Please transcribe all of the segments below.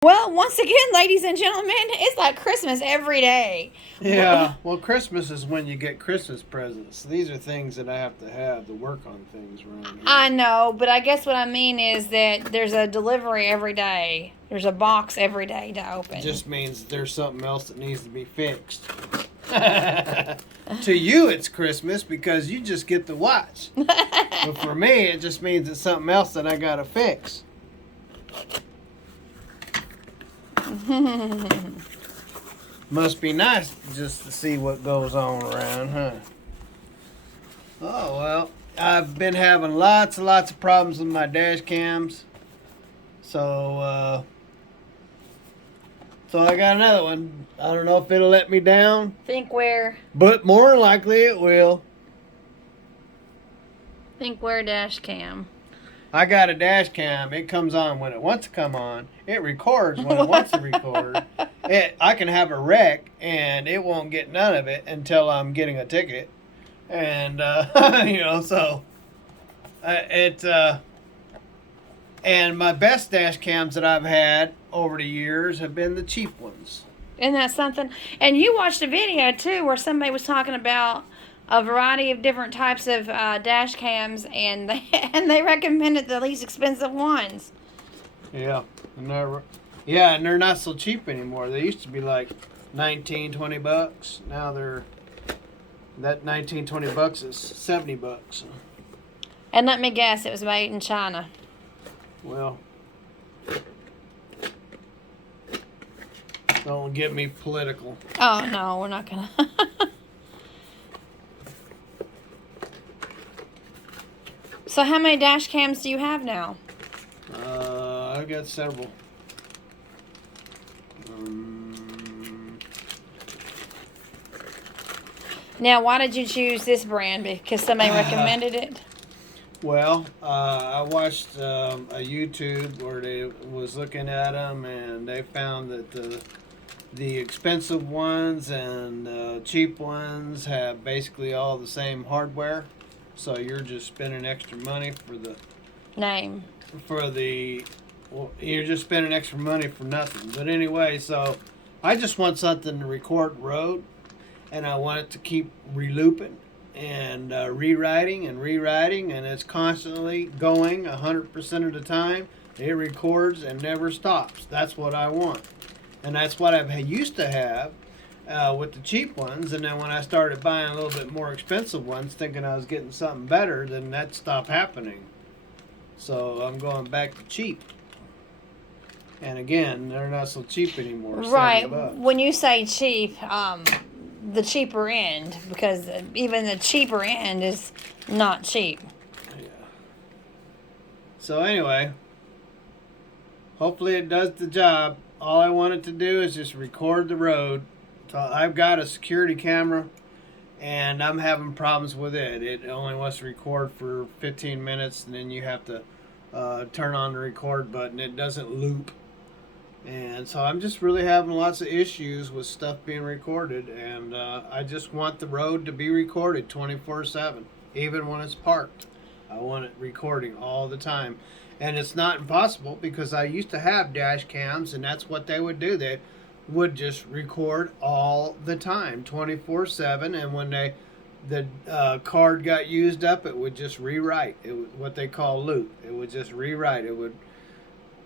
Well, once again, ladies and gentlemen, it's like Christmas every day. Yeah, well, Christmas is when you get Christmas presents. These are things that I have to work on things around here. I know, but I guess what I mean is that there's a delivery every day. There's a box every day to open. It just means there's something else that needs to be fixed. To you, it's Christmas because you just get to watch. But for me, it just means it's something else that I gotta fix. Must be nice just to see what goes on around, huh? Oh, well, I've been having lots and lots of problems with my dash cams. So I got another one. I don't know if it'll let me down. Thinkware. But more than likely it will. Thinkware dash cam. I got a dash cam. It comes on when it wants to come on. It records when it wants to record. I can have a wreck, and it won't get none of it until I'm getting a ticket. And, and my best dash cams that I've had over the years have been the cheap ones. Isn't that something? And you watched a video, too, where somebody was talking about a variety of different types of dash cams, and they recommended the least expensive ones. Yeah, and they're not so cheap anymore. They used to be like $19-20. Now that $19-20 is $70. And let me guess, it was made in China. Well, don't get me political. Oh no, we're not gonna. So how many dash cams do you have now? I've got several. Now, why did you choose this brand? Because somebody recommended it? Well, I watched a YouTube where they was looking at them, and they found that the expensive ones and cheap ones have basically all the same hardware. So you're just spending extra money for the name. You're just spending extra money for nothing. But anyway, so I just want something to record road, and I want it to keep relooping and rewriting, and it's constantly going 100% of the time. It records and never stops. That's what I want, and that's what I used to have with the cheap ones. And then when I started buying a little bit more expensive ones, thinking I was getting something better, then that stopped happening. So I'm going back to cheap. And again, they're not so cheap anymore. Right. When you say cheap, the cheaper end, because even the cheaper end is not cheap. Yeah. So anyway, hopefully it does the job. All I want it to do is just record the road. So I've got a security camera, and I'm having problems with it. It only wants to record for 15 minutes, and then you have to turn on the record button. It doesn't loop. And so I'm just really having lots of issues with stuff being recorded, and I just want the road to be recorded 24/7, even when it's parked. I want it recording all the time. And it's not impossible, because I used to have dash cams, and that's what they would do. They would just record all the time, 24/7, and when the card got used up, it would just rewrite. It was what they call loop. It would just rewrite. It would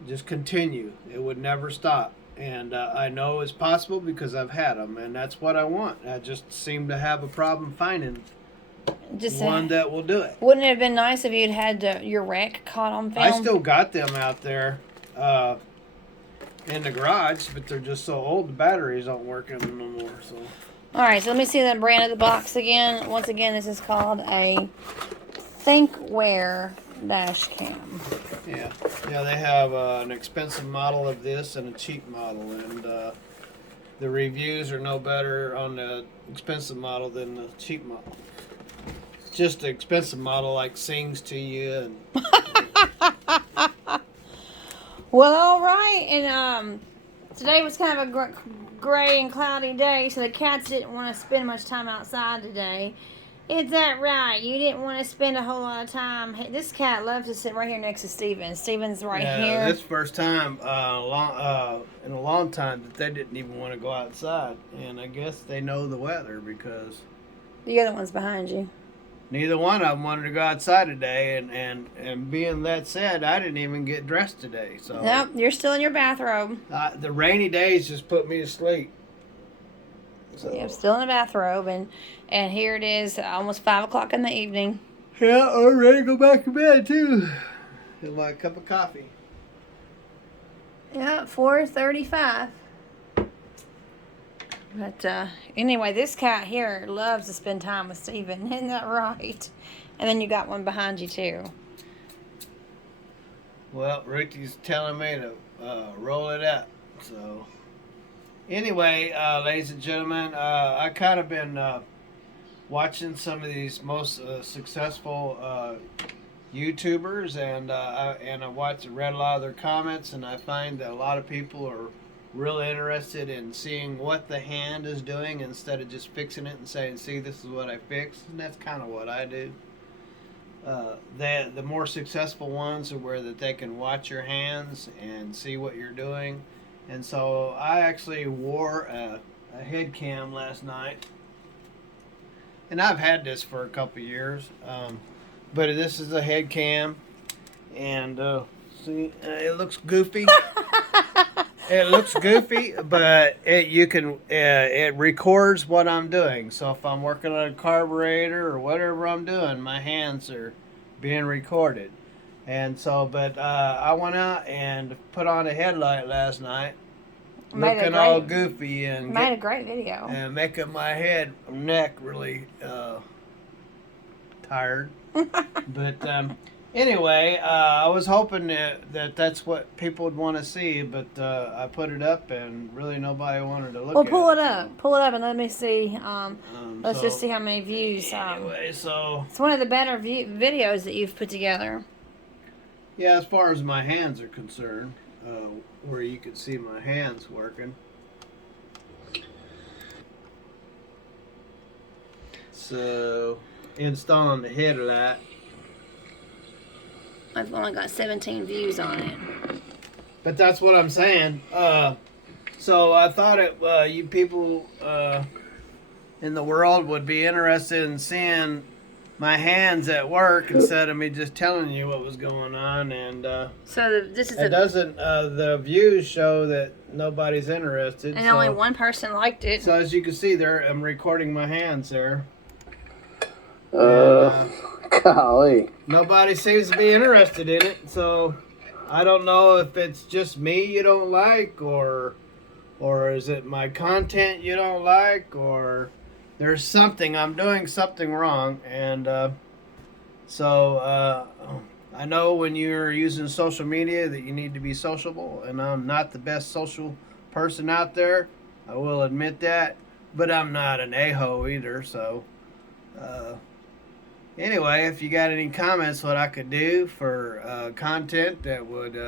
just continue. It would never stop. And I know it's possible because I've had them, and that's what I want. I just seem to have a problem finding one that will do it. Wouldn't it have been nice if you'd had your wreck caught on film? I still got them out there in the garage, but they're just so old, the batteries don't work in them no more. So. All right, so let me see the brand of the box again. Once again, this is called a Thinkware dash cam. Yeah, they have an expensive model of this and a cheap model, and the reviews are no better on the expensive model than the cheap model. Just the expensive model like sings to you. And Well, all right, and today was kind of a gray and cloudy day, so the cats didn't want to spend much time outside today. Is that right? You didn't want to spend a whole lot of time. Hey, this cat loves to sit right here next to Steven. Steven's right here. This first time in a long time that they didn't even want to go outside, and I guess they know the weather because The other one's behind you. neither one of them wanted to go outside today. And being that said, I didn't even get dressed today. So Nope, you're still in your bathrobe. the rainy days just put me to sleep. So, Yep, still in a bathrobe, and here it is, almost 5 o'clock in the evening. yeah, I'm ready to go back to bed too. Get my cup of coffee. Yeah, 4:35. But anyway, this cat here loves to spend time with Steven. Isn't that right? And then you got one behind you too. Well, Ruthie's telling me to roll it up. So, anyway, ladies and gentlemen, I kind of been watching some of these most successful YouTubers, and I read a lot of their comments, and I find that a lot of people are really interested in seeing what the hand is doing instead of just fixing it and saying, "See, this is what I fixed," and that's kind of what I do. The more successful ones are where that they can watch your hands and see what you're doing. And so I actually wore a head cam last night, and I've had this for a couple years, but this is a head cam, and see, it looks goofy. It looks goofy, but it records what I'm doing. So if I'm working on a carburetor or whatever I'm doing, my hands are being recorded. And so, but I went out and put on a headlight last night, looking all goofy and made a great video and making my neck really tired. But anyway, I was hoping that's what people would want to see, but I put it up and really nobody wanted to look at it. Well, pull it up. Pull it up and let me see. Let's just see how many views. Anyway, so... It's one of the better videos that you've put together. Yeah, as far as my hands are concerned, where you can see my hands working. So, installing the headlight. I've only got 17 views on it. But that's what I'm saying. So I thought you people in the world would be interested in seeing my hands at work instead of me just telling you what was going on. And this is the views show that nobody's interested. And only one person liked it. So as you can see there, I'm recording my hands there. Golly. Nobody seems to be interested in it, so I don't know if it's just me you don't like, or is it my content you don't like, or there's something, I'm doing something wrong. And so I know when you're using social media that you need to be sociable, and I'm not the best social person out there, I will admit that, but I'm not an a-hole either. So anyway, if you got any comments what I could do for content that would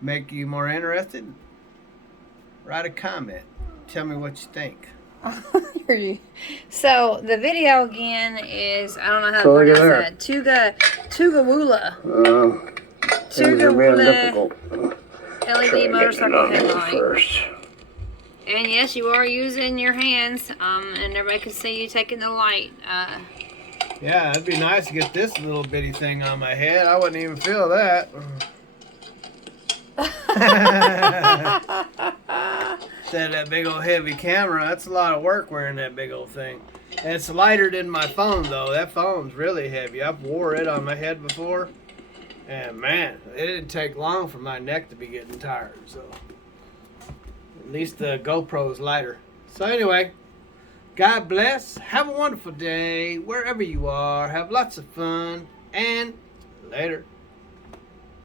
make you more interested, write a comment. Tell me what you think. So the video again is, I don't know how to pronounce that. Tugawula. Tugawula LED motorcycle headlight. And yes, you are using your hands, and everybody can see you taking the light. Yeah, it'd be nice to get this little bitty thing on my head. I wouldn't even feel that. Instead of that big old heavy camera, that's a lot of work wearing that big old thing. And it's lighter than my phone, though. That phone's really heavy. I've wore it on my head before, and man, it didn't take long for my neck to be getting tired. So at least the GoPro's lighter. So anyway, God bless. Have a wonderful day wherever you are. Have lots of fun, and later.